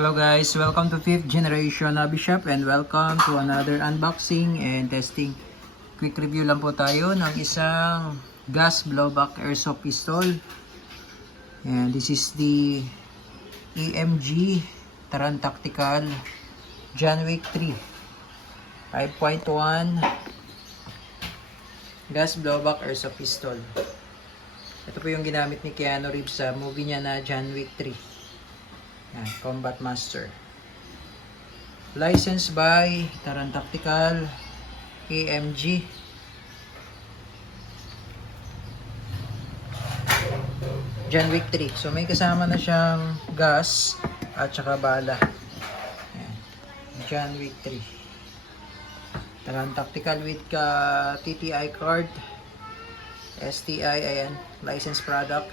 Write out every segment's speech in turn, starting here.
Hello guys, welcome to 5th generation Hobby Shop and welcome to another unboxing and testing. Quick review lang po tayo ng isang gas blowback airsoft pistol. And this is the EMG Taran Tactical John Wick 3 5.1 gas blowback airsoft pistol. Ito po yung ginamit ni Keanu Reeves sa movie niya na John Wick 3. Yan, Combat Master. Licensed by Taran Tactical EMG. John Wick 3. So may kasama na siyang gas at saka bala. Yan. John Wick 3. Taran Tactical with TTI card. STI, ayan, licensed product.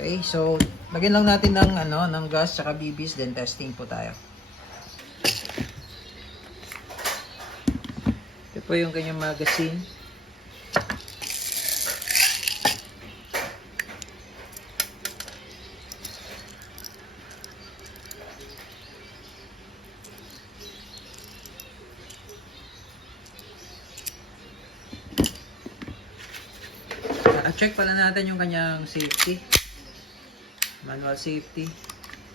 Okay, so lagyan lang natin ng gas saka BBs, then testing po tayo. Ito po yung kanyang magazine. Check pala natin yung kanyang safety. Manual safety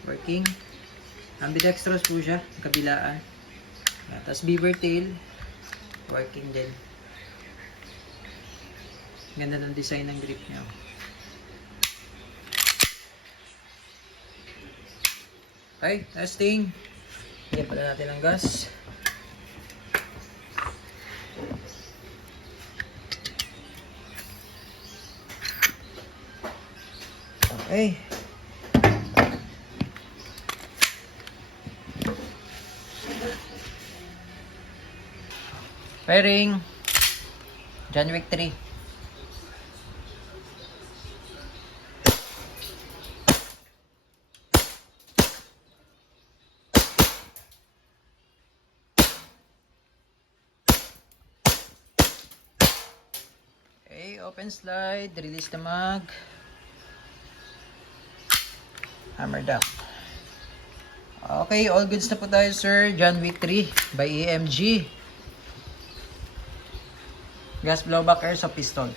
working. Ambidextrous po siya, kabilaan. Tapos beaver tail working din. Ganda ng design ng grip niya. Okay, testing. Bigyan pala natin ng gas. Okay. Firing. John Wick 3. Okay, open slide, release the mag. Hammer down. Okay, all goods na po tayo, sir. John Wick 3 by EMG. Gas blowback airsoft pistol.